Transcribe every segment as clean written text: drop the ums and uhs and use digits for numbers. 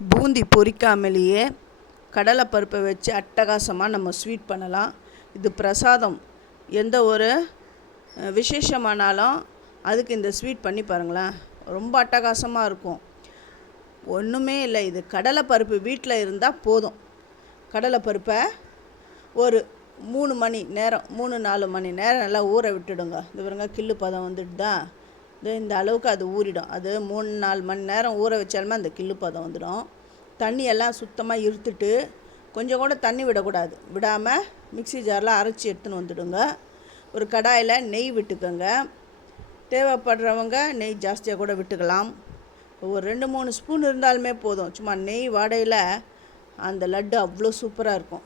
பூந்தி பொரிக்காமலேயே கடலைப்பருப்பை வச்சு அட்டகாசமாக நம்ம ஸ்வீட் பண்ணலாம். இது பிரசாதம். எந்த ஒரு விசேஷமானாலும் அதுக்கு இந்த ஸ்வீட் பண்ணி பாருங்களேன், ரொம்ப அட்டகாசமாக இருக்கும். ஒன்றுமே இல்லை, இது கடலைப்பருப்பு வீட்டில் இருந்தால் போதும். கடலைப்பருப்பை ஒரு 3-4 மணி நேரம் நல்லா ஊற விட்டுடுங்க. இது பாருங்க, கில்லு பதம் வந்துட்டு தான் இந்த அளவுக்கு அது ஊறிடும். அது 3-4 மணி நேரம் ஊற வச்சாலுமே அந்த கில்லு பதம் வந்துடும். தண்ணியெல்லாம் சுத்தமாக இழுத்துட்டு கொஞ்சம் கூட தண்ணி விடாமல் மிக்ஸி ஜாரில் அரைச்சி எடுத்துன்னு வந்துடுங்க. ஒரு கடாயில் நெய் விட்டுக்கோங்க. தேவைப்படுறவங்க நெய் ஜாஸ்தியாக கூட விட்டுக்கலாம். ஒரு 2-3 ஸ்பூன் இருந்தாலுமே போதும். சும்மா நெய் வாடையில் அந்த லட்டு அவ்வளோ சூப்பராக இருக்கும்.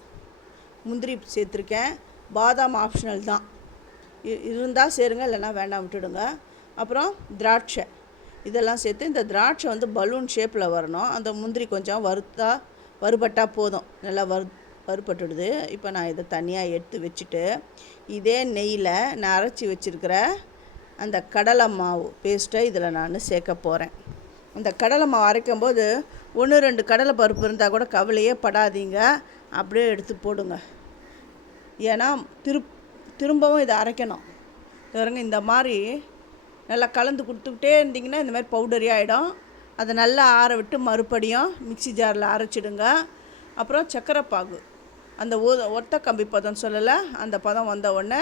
முந்திரி சேர்த்துருக்கேன், பாதாம் ஆப்ஷனல் தான், இருந்தால் சேருங்க, இல்லைன்னா வேண்டாம் விட்டுடுங்க. அப்புறம் திராட்சை, இதெல்லாம் சேர்த்து இந்த திராட்சை வந்து பலூன் ஷேப்பில் வரணும். அந்த முந்திரி கொஞ்சம் வறுபட்டால் போதும். நல்லா வறுபட்டுடுது. இப்போ நான் இதை தனியாக எடுத்து வச்சுட்டு இதே நெய்யில் நான் அரைச்சி வச்சுருக்கிற அந்த கடலை மாவு பேஸ்ட்டை இதில் நான் சேர்க்க போகிறேன். அந்த கடலை மாவு அரைக்கும்போது 1-2 கடலை பருப்பு இருந்தால் கூட கவலையே படாதீங்க, அப்படியே எடுத்து போடுங்க. ஏன்னா திரும்பவும் இதை அரைக்கணும். பாருங்க, இந்த மாதிரி நல்லா கலந்து கொடுத்துக்கிட்டே இருந்திங்கன்னா இந்த மாதிரி பவுடரி ஆகிடும். அதை நல்லா ஆற விட்டு மறுபடியும் மிக்ஸி ஜாரில் அரைச்சிடுங்க. அப்புறம் சர்க்கரை பாகு, அந்த ஒத்த கம்பி பதம் சொல்லலை, அந்த பதம் வந்த உடனே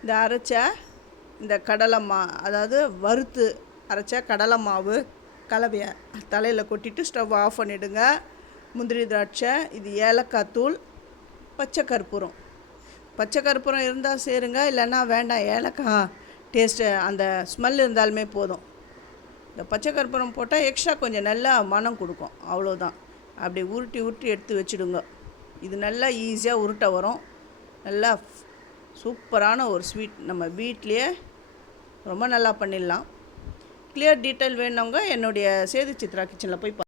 இந்த அரைச்ச இந்த கடலை அதாவது வறுத்து அரைச்ச கடலை மாவு கலவையை தலையில் கொட்டிட்டு ஸ்டவ் ஆஃப் பண்ணிவிடுங்க. முந்திரி திராட்சை, இது ஏலக்காய் தூள், பச்சை கற்பூரம் இருந்தால் சேருங்க, இல்லைன்னா வேண்டாம். ஏலக்காய் டேஸ்ட்டு அந்த ஸ்மெல் இருந்தாலுமே போதும். இந்த பச்சை கற்பூரம் போட்டால் எக்ஸ்ட்ரா கொஞ்சம் நல்லா மனம் கொடுக்கும், அவ்வளோதான். அப்படி உருட்டி எடுத்து வச்சுடுங்க. இது நல்லா ஈஸியாக உருட்ட வரும். நல்லா சூப்பரான ஒரு ஸ்வீட் நம்ம வீட்லேயே ரொம்ப நல்லா பண்ணிடலாம். கிளியர் டீட்டெயில் வேணுங்க என்னுடைய சேது சித்ரா கிச்சனில் போய்